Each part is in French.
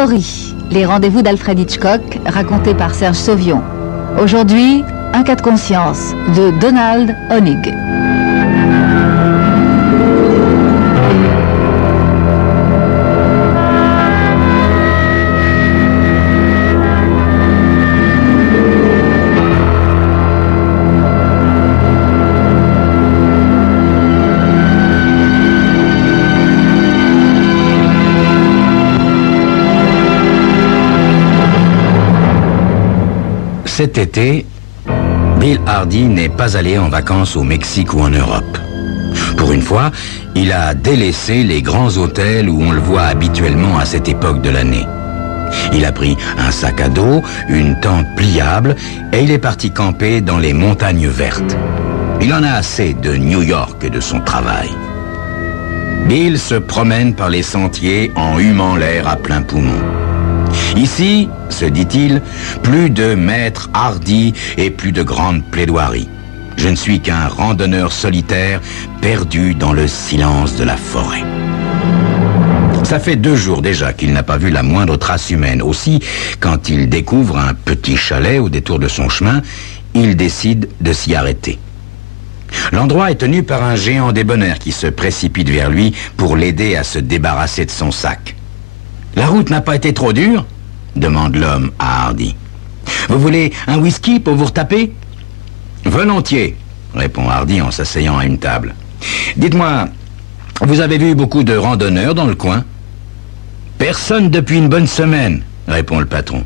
Story, les rendez-vous d'Alfred Hitchcock, racontés par Serge Sauvion. Aujourd'hui, Un cas de conscience, de Donald Honig. Cet été, Bill Hardy n'est pas allé en vacances au Mexique ou en Europe. Pour une fois, il a délaissé les grands hôtels où on le voit habituellement à cette époque de l'année. Il a pris un sac à dos, une tente pliable et il est parti camper dans les montagnes vertes. Il en a assez de New York et de son travail. Bill se promène par les sentiers en humant l'air à plein poumon. Ici, se dit-il, plus de maître Hardy et plus de grandes plaidoiries. Je ne suis qu'un randonneur solitaire perdu dans le silence de la forêt. Ça fait 2 jours déjà qu'il n'a pas vu la moindre trace humaine. Aussi, quand il découvre un petit chalet au détour de son chemin, il décide de s'y arrêter. L'endroit est tenu par un géant débonnaire qui se précipite vers lui pour l'aider à se débarrasser de son sac. « La route n'a pas été trop dure ?» demande l'homme à Hardy. « Vous voulez un whisky pour vous retaper ?»« Volontiers », répond Hardy en s'asseyant à une table. « Dites-moi, vous avez vu beaucoup de randonneurs dans le coin ?»« Personne depuis une bonne semaine », répond le patron.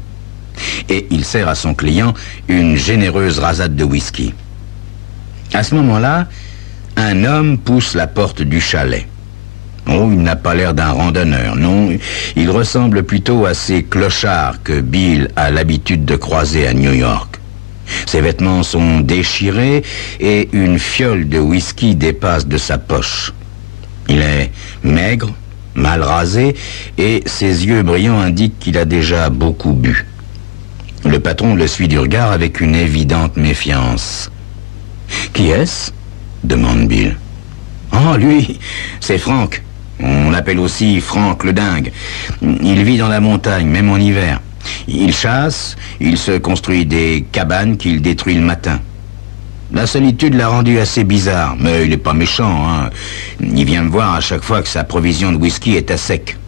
Et il sert à son client une généreuse rasade de whisky. À ce moment-là, un homme pousse la porte du chalet. Oh, il n'a pas l'air d'un randonneur, non. Il ressemble plutôt à ces clochards que Bill a l'habitude de croiser à New York. Ses vêtements sont déchirés et une fiole de whisky dépasse de sa poche. Il est maigre, mal rasé et ses yeux brillants indiquent qu'il a déjà beaucoup bu. Le patron le suit du regard avec une évidente méfiance. « Qui est-ce » demande Bill. « Oh, lui, c'est Frank. On l'appelle aussi Frank le dingue. Il vit dans la montagne, même en hiver. Il chasse, il se construit des cabanes qu'il détruit le matin. La solitude l'a rendu assez bizarre, mais il n'est pas méchant, hein. Il vient me voir à chaque fois que sa provision de whisky est à sec. »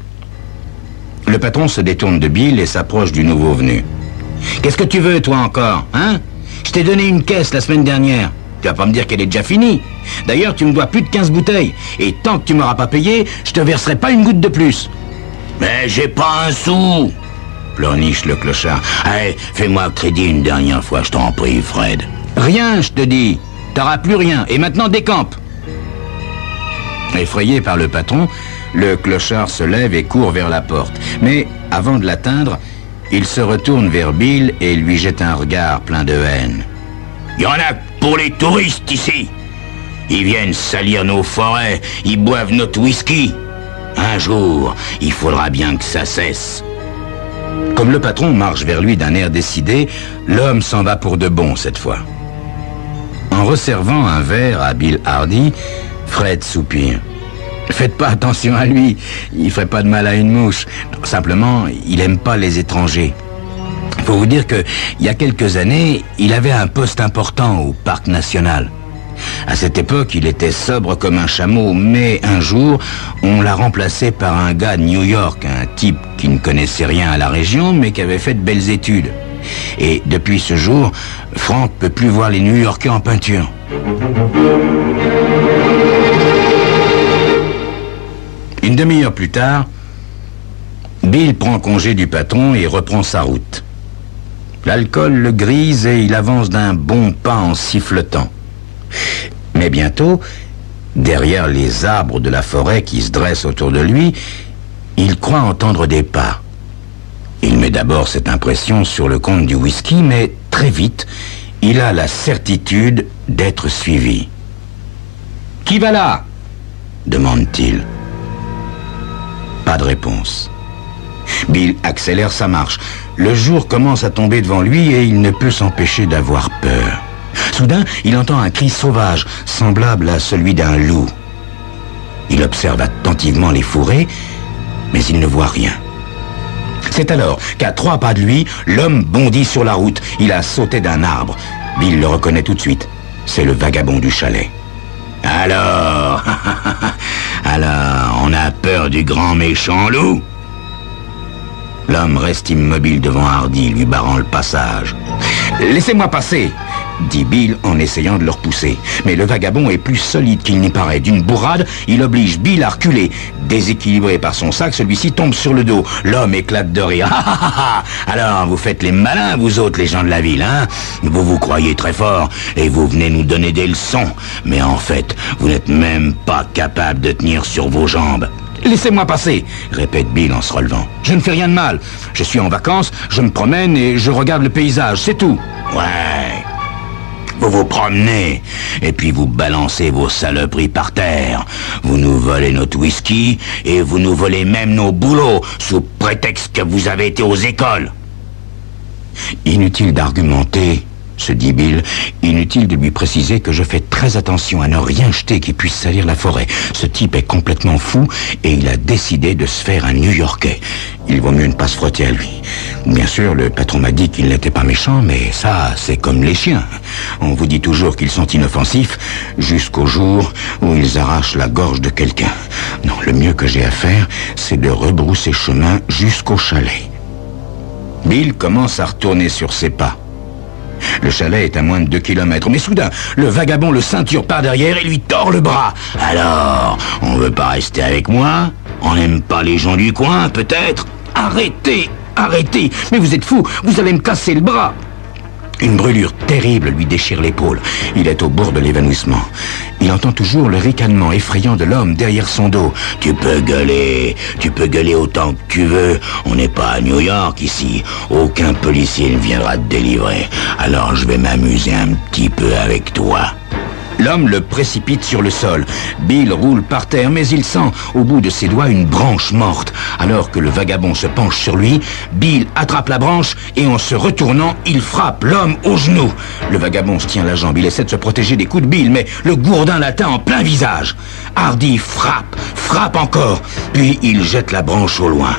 Le patron se détourne de Bill et s'approche du nouveau venu. « Qu'est-ce que tu veux, toi, encore, hein? Je t'ai donné une caisse la semaine dernière. Tu vas pas me dire qu'elle est déjà finie. D'ailleurs, tu me dois plus de 15 bouteilles. Et tant que tu m'auras pas payé, je te verserai pas une goutte de plus. »« Mais j'ai pas un sou !» pleurniche le clochard. « Allez, fais-moi crédit une dernière fois, je t'en prie, Fred. »« Rien, je te dis. T'auras plus rien. Et maintenant, décampe !» Effrayé par le patron, le clochard se lève et court vers la porte. Mais avant de l'atteindre, il se retourne vers Bill et lui jette un regard plein de haine. « Il y en a pour les touristes ici. Ils viennent salir nos forêts, ils boivent notre whisky. Un jour, il faudra bien que ça cesse. » Comme le patron marche vers lui d'un air décidé, l'homme s'en va pour de bon cette fois. En resservant un verre à Bill Hardy, Fred soupire. « Faites pas attention à lui, il ferait pas de mal à une mouche. Simplement, il aime pas les étrangers. » Faut vous dire que, il y a quelques années, il avait un poste important au parc national. À cette époque, il était sobre comme un chameau, mais un jour, on l'a remplacé par un gars de New York, un type qui ne connaissait rien à la région, mais qui avait fait de belles études. Et depuis ce jour, Frank peut plus voir les New-Yorkais en peinture. Une demi-heure plus tard, Bill prend congé du patron et reprend sa route. L'alcool le grise et il avance d'un bon pas en sifflotant. Mais bientôt, derrière les arbres de la forêt qui se dressent autour de lui, il croit entendre des pas. Il met d'abord cette impression sur le compte du whisky, mais très vite, il a la certitude d'être suivi. « Qui va là ?» demande-t-il. Pas de réponse. Bill accélère sa marche. Le jour commence à tomber devant lui et il ne peut s'empêcher d'avoir peur. Soudain, il entend un cri sauvage, semblable à celui d'un loup. Il observe attentivement les fourrés, mais il ne voit rien. C'est alors qu'à 3 pas de lui, l'homme bondit sur la route. Il a sauté d'un arbre. Bill le reconnaît tout de suite. C'est le vagabond du chalet. Alors, on a peur du grand méchant loup? L'homme reste immobile devant Hardy, lui barrant le passage. « Laissez-moi passer !» dit Bill en essayant de le repousser. Mais le vagabond est plus solide qu'il n'y paraît. D'une bourrade, il oblige Bill à reculer. Déséquilibré par son sac, celui-ci tombe sur le dos. L'homme éclate de rire. Alors, vous faites les malins, vous autres, les gens de la ville, hein? Vous vous croyez très fort et vous venez nous donner des leçons. Mais en fait, vous n'êtes même pas capable de tenir sur vos jambes. Laissez-moi passer, répète Bill en se relevant. Je ne fais rien de mal. Je suis en vacances, je me promène et je regarde le paysage, c'est tout. Ouais. Vous vous promenez, et puis vous balancez vos saloperies par terre. Vous nous volez notre whisky, et vous nous volez même nos boulots, sous prétexte que vous avez été aux écoles. Inutile d'argumenter, se dit Bill, inutile de lui préciser que je fais très attention à ne rien jeter qui puisse salir la forêt. Ce type est complètement fou, et il a décidé de se faire un New-Yorkais. Il vaut mieux ne pas se frotter à lui. Bien sûr, le patron m'a dit qu'il n'était pas méchant, mais ça, c'est comme les chiens. On vous dit toujours qu'ils sont inoffensifs, jusqu'au jour où ils arrachent la gorge de quelqu'un. Non, le mieux que j'ai à faire, c'est de rebrousser chemin jusqu'au chalet. Bill commence à retourner sur ses pas. Le chalet est à moins de 2 kilomètres, mais soudain, le vagabond le ceinture par derrière et lui tord le bras. Alors, on veut pas rester avec moi? On n'aime pas les gens du coin, peut-être? Arrêtez! Arrêtez! Mais vous êtes fou! Vous allez me casser le bras! Une brûlure terrible lui déchire l'épaule. Il est au bord de l'évanouissement. Il entend toujours le ricanement effrayant de l'homme derrière son dos. Tu peux gueuler autant que tu veux. On n'est pas à New York ici. Aucun policier ne viendra te délivrer. Alors je vais m'amuser un petit peu avec toi. L'homme le précipite sur le sol. Bill roule par terre, mais il sent au bout de ses doigts une branche morte. Alors que le vagabond se penche sur lui, Bill attrape la branche et en se retournant, il frappe l'homme au genou. Le vagabond se tient la jambe, il essaie de se protéger des coups de Bill, mais le gourdin l'atteint en plein visage. Hardy frappe encore, puis il jette la branche au loin.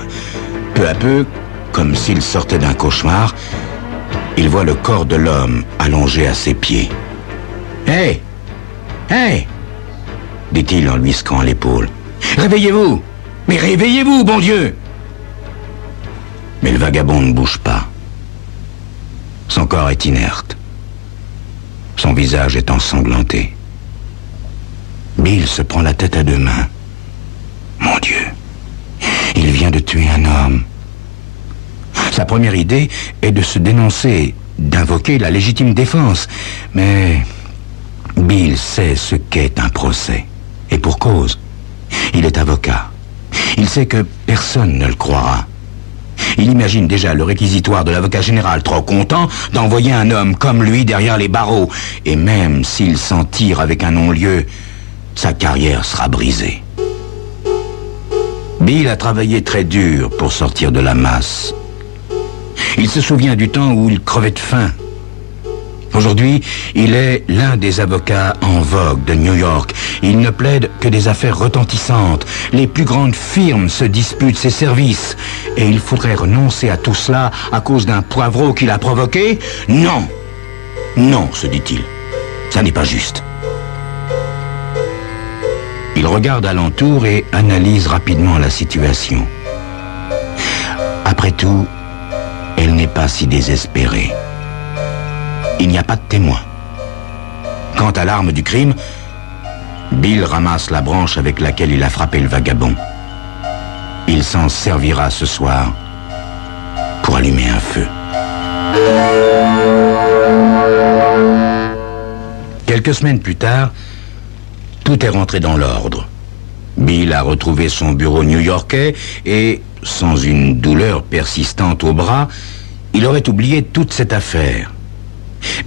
Peu à peu, comme s'il sortait d'un cauchemar, il voit le corps de l'homme allongé à ses pieds. « Hé! Hé !» dit-il en lui secouant l'épaule. « Réveillez-vous! Mais réveillez-vous, bon Dieu !» Mais le vagabond ne bouge pas. Son corps est inerte. Son visage est ensanglanté. Bill se prend la tête à 2 mains. Mon Dieu, il vient de tuer un homme. Sa première idée est de se dénoncer, d'invoquer la légitime défense. Mais Bill sait ce qu'est un procès. Et pour cause. Il est avocat. Il sait que personne ne le croira. Il imagine déjà le réquisitoire de l'avocat général, trop content d'envoyer un homme comme lui derrière les barreaux. Et même s'il s'en tire avec un non-lieu, sa carrière sera brisée. Bill a travaillé très dur pour sortir de la masse. Il se souvient du temps où il crevait de faim. Aujourd'hui, il est l'un des avocats en vogue de New York. Il ne plaide que des affaires retentissantes. Les plus grandes firmes se disputent ses services. Et il faudrait renoncer à tout cela à cause d'un poivreau qu'il a provoqué? Non. Non, se dit-il. Ça n'est pas juste. Il regarde alentour et analyse rapidement la situation. Après tout, elle n'est pas si désespérée. Il n'y a pas de témoin. Quant à l'arme du crime, Bill ramasse la branche avec laquelle il a frappé le vagabond. Il s'en servira ce soir pour allumer un feu. Quelques semaines plus tard, tout est rentré dans l'ordre. Bill a retrouvé son bureau new-yorkais et, sans une douleur persistante au bras, il aurait oublié toute cette affaire.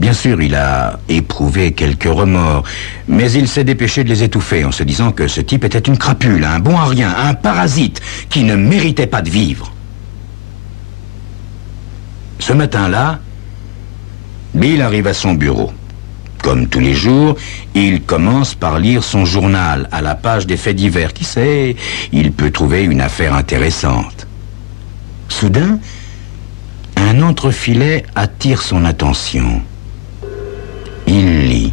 Bien sûr, il a éprouvé quelques remords, mais il s'est dépêché de les étouffer en se disant que ce type était une crapule, un bon à rien, un parasite qui ne méritait pas de vivre. Ce matin-là, Bill arrive à son bureau. Comme tous les jours, il commence par lire son journal à la page des faits divers. Qui sait, il peut trouver une affaire intéressante. soudain, un entrefilet attire son attention. Il lit.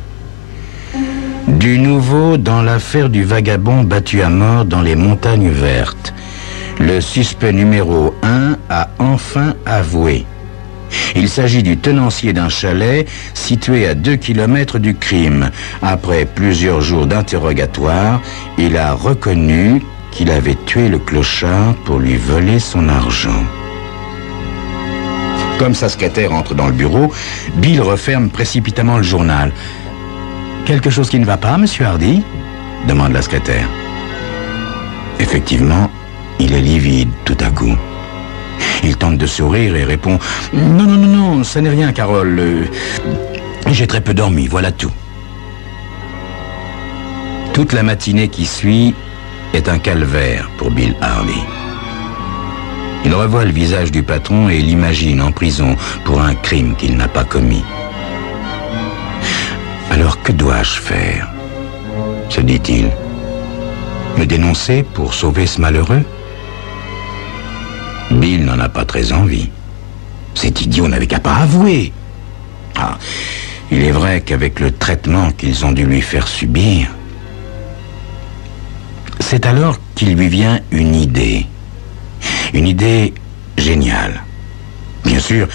Du nouveau dans l'affaire du vagabond battu à mort dans les montagnes vertes. Le suspect numéro 1 a enfin avoué. Il s'agit du tenancier d'un chalet situé à 2 kilomètres du crime. Après plusieurs jours d'interrogatoire, il a reconnu qu'il avait tué le clochard pour lui voler son argent. Comme sa secrétaire entre dans le bureau, Bill referme précipitamment le journal. « Quelque chose qui ne va pas, monsieur Hardy ?» demande la secrétaire. Effectivement, il est livide tout à coup. Il tente de sourire et répond « Non, non, non, non, ça n'est rien, Carole. J'ai très peu dormi, voilà tout. » Toute la matinée qui suit est un calvaire pour Bill Hardy. Il revoit le visage du patron et l'imagine en prison pour un crime qu'il n'a pas commis. Alors que dois-je faire, se dit-il. Me dénoncer pour sauver ce malheureux? Bill n'en a pas très envie. Cet idiot n'avait qu'à pas avouer. Ah, il est vrai qu'avec le traitement qu'ils ont dû lui faire subir... C'est alors qu'il lui vient une idée. Une idée géniale. Bien sûr,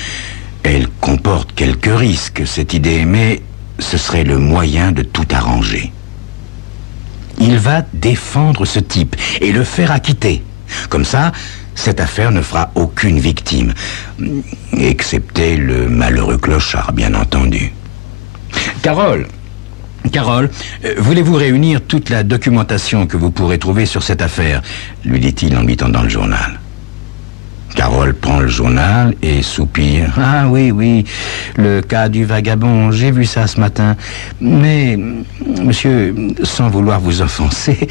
elle comporte quelques risques, cette idée, mais ce serait le moyen de tout arranger. Il va défendre ce type et le faire acquitter. Comme ça, cette affaire ne fera aucune victime, excepté le malheureux clochard, bien entendu. Carole, voulez-vous réunir toute la documentation que vous pourrez trouver sur cette affaire, lui dit-il en lui tendant le journal. Carole prend le journal et soupire. « Ah oui, le cas du vagabond, j'ai vu ça ce matin. Mais, monsieur, sans vouloir vous offenser,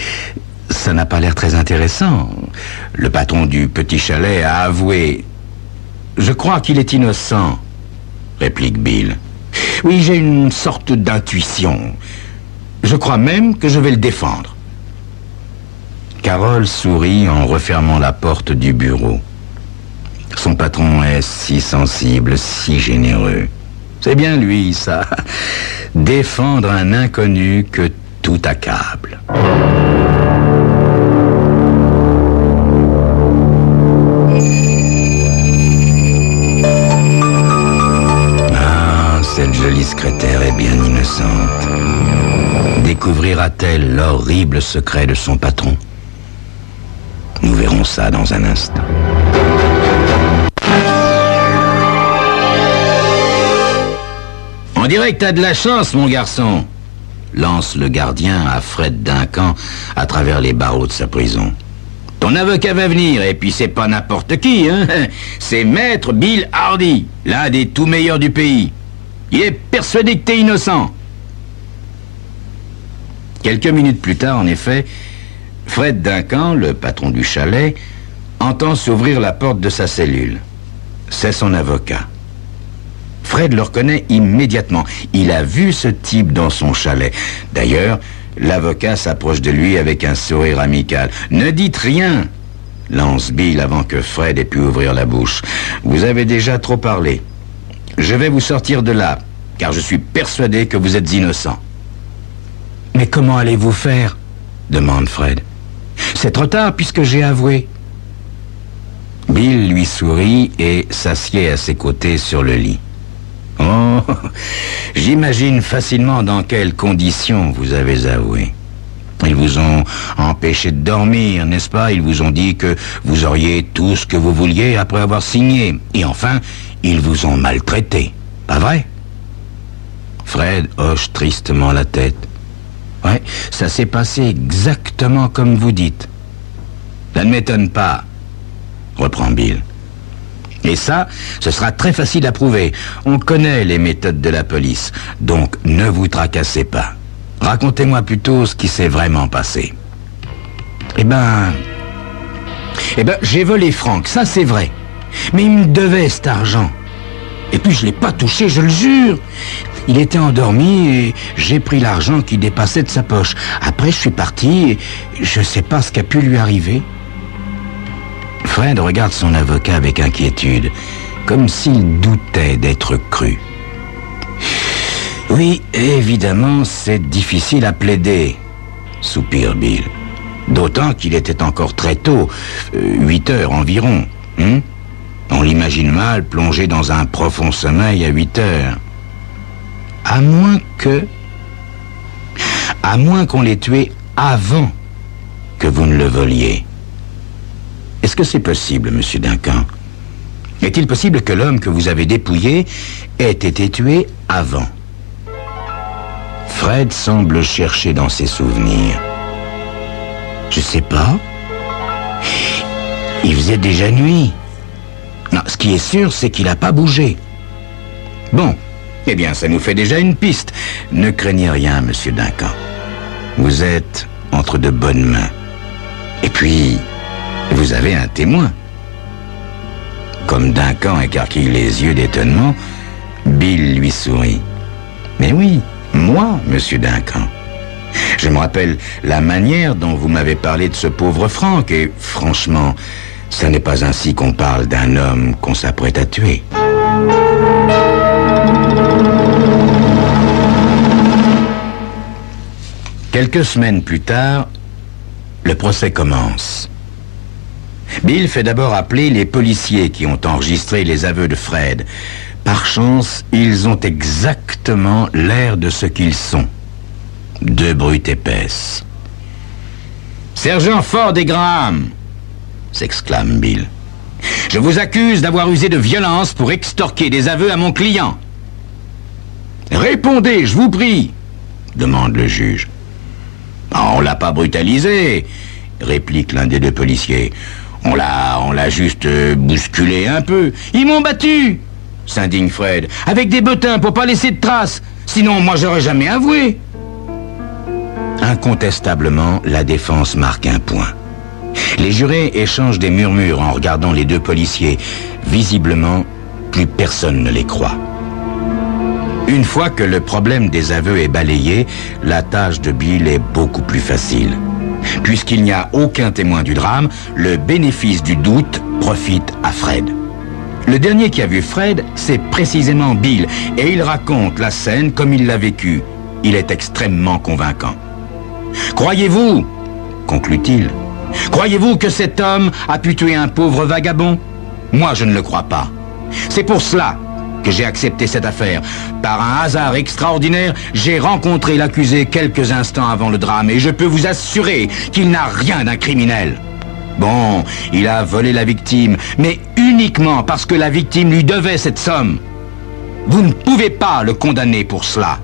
ça n'a pas l'air très intéressant. Le patron du petit chalet a avoué. Je crois qu'il est innocent, réplique Bill. Oui, j'ai une sorte d'intuition. Je crois même que je vais le défendre. » Carole sourit en refermant la porte du bureau. Son patron est si sensible, si généreux. C'est bien lui, ça. Défendre un inconnu que tout accable. Ah, cette jolie secrétaire est bien innocente. Découvrira-t-elle l'horrible secret de son patron? Nous verrons ça dans un instant. On dirait que t'as de la chance, mon garçon, lance le gardien à Fred Duncan à travers les barreaux de sa prison. Ton avocat va venir, et puis c'est pas n'importe qui, hein. C'est Maître Bill Hardy, l'un des tout meilleurs du pays. Il est persuadé que t'es innocent. Quelques minutes plus tard, en effet, Fred Duncan, le patron du chalet, entend s'ouvrir la porte de sa cellule. C'est son avocat. Fred le reconnaît immédiatement. Il a vu ce type dans son chalet. D'ailleurs, l'avocat s'approche de lui avec un sourire amical. « Ne dites rien !» lance Bill avant que Fred ait pu ouvrir la bouche. « Vous avez déjà trop parlé. Je vais vous sortir de là, car je suis persuadé que vous êtes innocent. » « Mais comment allez-vous faire ?» demande Fred. « C'est trop tard puisque j'ai avoué. » Bill lui sourit et s'assied à ses côtés sur le lit. « Oh, j'imagine facilement dans quelles conditions vous avez avoué. Ils vous ont empêché de dormir, n'est-ce pas? Ils vous ont dit que vous auriez tout ce que vous vouliez après avoir signé. Et enfin, ils vous ont maltraité. Pas vrai? » Fred hoche tristement la tête. « Ouais, ça s'est passé exactement comme vous dites. »« Ça ne m'étonne pas, » reprend Bill. « Et ça, ce sera très facile à prouver. On connaît les méthodes de la police, donc ne vous tracassez pas. Racontez-moi plutôt ce qui s'est vraiment passé. » Eh ben, j'ai volé Franck, ça c'est vrai. Mais il me devait cet argent. Et puis je l'ai pas touché, je le jure. Il était endormi et j'ai pris l'argent qui dépassait de sa poche. Après, je suis parti et je sais pas ce qui a pu lui arriver. Fred regarde son avocat avec inquiétude, comme s'il doutait d'être cru. Oui, évidemment, c'est difficile à plaider, soupire Bill. D'autant qu'il était encore très tôt, 8 heures environ. On l'imagine mal plongé dans un profond sommeil à 8 heures. À moins qu'on l'ait tué avant que vous ne le voliez. Est-ce que c'est possible, monsieur Duncan? Est-il possible que l'homme que vous avez dépouillé ait été tué avant? Fred semble chercher dans ses souvenirs. Je sais pas. Il faisait déjà nuit. Non, ce qui est sûr, c'est qu'il n'a pas bougé. Bon, eh bien, ça nous fait déjà une piste. Ne craignez rien, monsieur Duncan. Vous êtes entre de bonnes mains. Et puis, vous avez un témoin. Comme Duncan écarquille les yeux d'étonnement, Bill lui sourit. Mais oui, moi, monsieur Duncan. Je me rappelle la manière dont vous m'avez parlé de ce pauvre Frank, et franchement, ça n'est pas ainsi qu'on parle d'un homme qu'on s'apprête à tuer. Quelques semaines plus tard, le procès commence. Bill fait d'abord appeler les policiers qui ont enregistré les aveux de Fred. Par chance, ils ont exactement l'air de ce qu'ils sont. 2 brutes épaisses. « Sergent Ford et Graham !» s'exclame Bill. « Je vous accuse d'avoir usé de violence pour extorquer des aveux à mon client. »« Répondez, je vous prie !» demande le juge. « On l'a pas brutalisé !» réplique l'un des 2 policiers. « On l'a juste bousculé un peu. »« Ils m'ont battu !» s'indigne Fred. « Avec des bottins pour pas laisser de traces. Sinon, moi, j'aurais jamais avoué. » Incontestablement, la défense marque un point. Les jurés échangent des murmures en regardant les 2 policiers. Visiblement, plus personne ne les croit. Une fois que le problème des aveux est balayé, la tâche de Bill est beaucoup plus facile. Puisqu'il n'y a aucun témoin du drame, le bénéfice du doute profite à Fred. Le dernier qui a vu Fred, c'est précisément Bill, et il raconte la scène comme il l'a vécue. Il est extrêmement convaincant. « Croyez-vous, conclut-il, croyez-vous que cet homme a pu tuer un pauvre vagabond? Moi, je ne le crois pas. C'est pour cela que j'ai accepté cette affaire. Par un hasard extraordinaire, j'ai rencontré l'accusé quelques instants avant le drame, et je peux vous assurer qu'il n'a rien d'un criminel. Bon, il a volé la victime, mais uniquement parce que la victime lui devait cette somme. Vous ne pouvez pas le condamner pour cela. »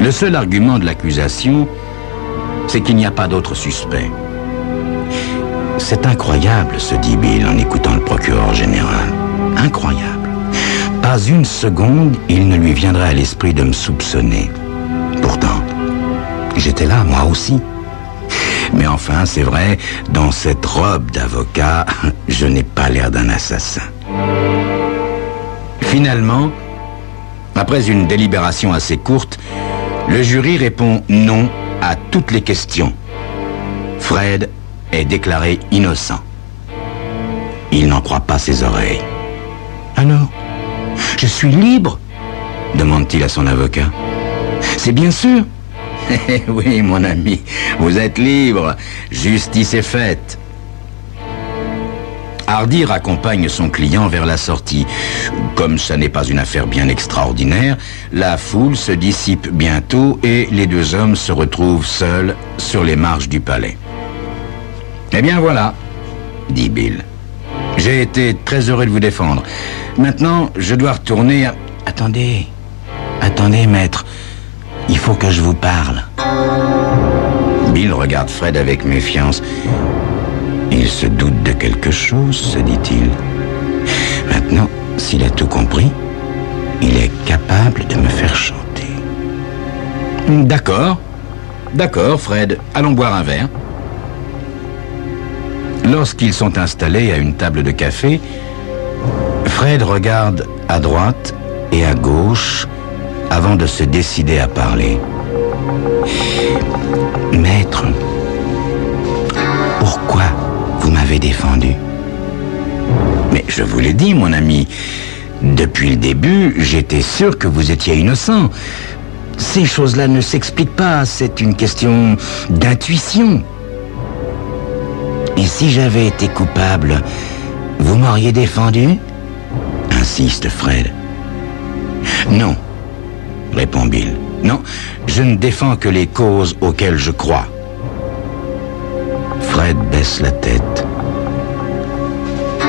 Le seul argument de l'accusation, c'est qu'il n'y a pas d'autre suspect. C'est incroyable, se dit Bill en écoutant le procureur général. Incroyable. Pas une seconde, il ne lui viendrait à l'esprit de me soupçonner. Pourtant, j'étais là, moi aussi. Mais enfin, c'est vrai, dans cette robe d'avocat, je n'ai pas l'air d'un assassin. Finalement, après une délibération assez courte, le jury répond non à toutes les questions. Fred est déclaré innocent. Il n'en croit pas ses oreilles. « Alors, je suis libre ?» demande-t-il à son avocat. « C'est bien sûr. » « Oui, mon ami, vous êtes libre. Justice est faite. » Hardy raccompagne son client vers la sortie. Comme ça n'est pas une affaire bien extraordinaire, la foule se dissipe bientôt et les 2 hommes se retrouvent seuls sur les marches du palais. « Eh bien voilà, » dit Bill. « J'ai été très heureux de vous défendre. Maintenant, je dois retourner à... » « Attendez, maître. Il faut que je vous parle. » Bill regarde Fred avec méfiance. Il se doute de quelque chose, se dit-il. Maintenant, s'il a tout compris, il est capable de me faire chanter. D'accord, Fred. Allons boire un verre. Lorsqu'ils sont installés à une table de café, Fred regarde à droite et à gauche avant de se décider à parler. « Maître, pourquoi m'avez défendu. Mais je vous l'ai dit, mon ami, depuis le début, j'étais sûr que vous étiez innocent. Ces choses-là ne s'expliquent pas, c'est une question d'intuition. Et si j'avais été coupable, vous m'auriez défendu? Insiste Fred. Non, répond Bill. Non, je ne défends que les causes auxquelles je crois. Fred baisse la tête.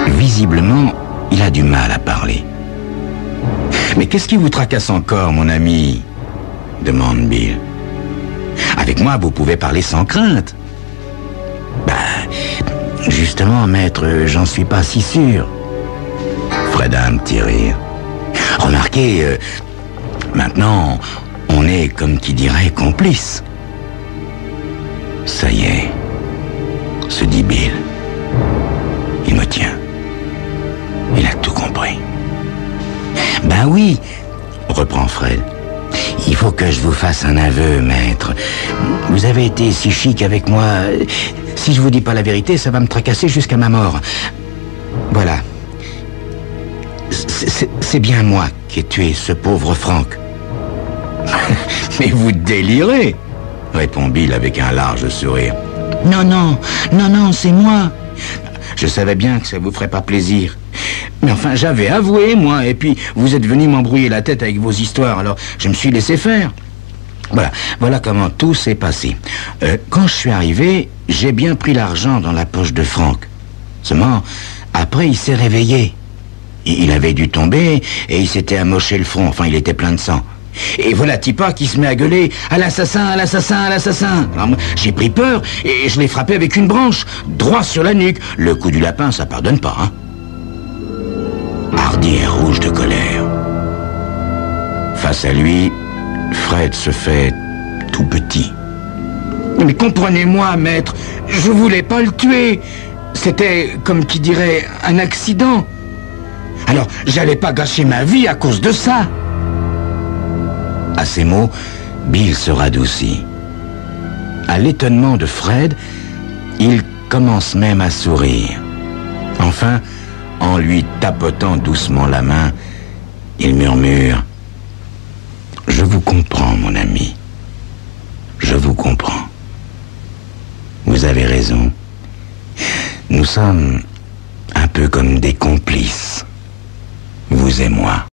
Visiblement, il a du mal à parler. Mais qu'est-ce qui vous tracasse encore, mon ami? Demande Bill. Avec moi, vous pouvez parler sans crainte. Justement, maître, j'en suis pas si sûr. Fred a un petit rire. Remarquez, maintenant, on est, comme qui dirait, complices. Ça y est, se dit Bill. Il me tient. Il a tout compris. Ben oui, reprend Fred. Il faut que je vous fasse un aveu, maître. Vous avez été si chic avec moi. Si je vous dis pas la vérité, ça va me tracasser jusqu'à ma mort. Voilà. C'est bien moi qui ai tué ce pauvre Frank. Mais vous délirez, répond Bill avec un large sourire. Non, c'est moi. Je savais bien que ça vous ferait pas plaisir. Mais enfin, j'avais avoué, moi, et puis vous êtes venu m'embrouiller la tête avec vos histoires, alors je me suis laissé faire. Voilà comment tout s'est passé. Quand je suis arrivé, j'ai bien pris l'argent dans la poche de Frank. Seulement, après, il s'est réveillé. Il avait dû tomber et il s'était amoché le front. Enfin, il était plein de sang. Et voilà Tipa qui se met à gueuler « À l'assassin, à l'assassin, à l'assassin !» Alors moi, j'ai pris peur et je l'ai frappé avec une branche, droit sur la nuque. Le coup du lapin, ça pardonne pas, hein. Hardy est rouge de colère. Face à lui, Fred se fait tout petit. Mais comprenez-moi, maître, je voulais pas le tuer. C'était, comme qui dirait, un accident. Alors, j'allais pas gâcher ma vie à cause de ça. À ces mots, Bill se radoucit. À l'étonnement de Fred, il commence même à sourire. Enfin, en lui tapotant doucement la main, il murmure « Je vous comprends, mon ami. Je vous comprends. Vous avez raison. Nous sommes un peu comme des complices, vous et moi. »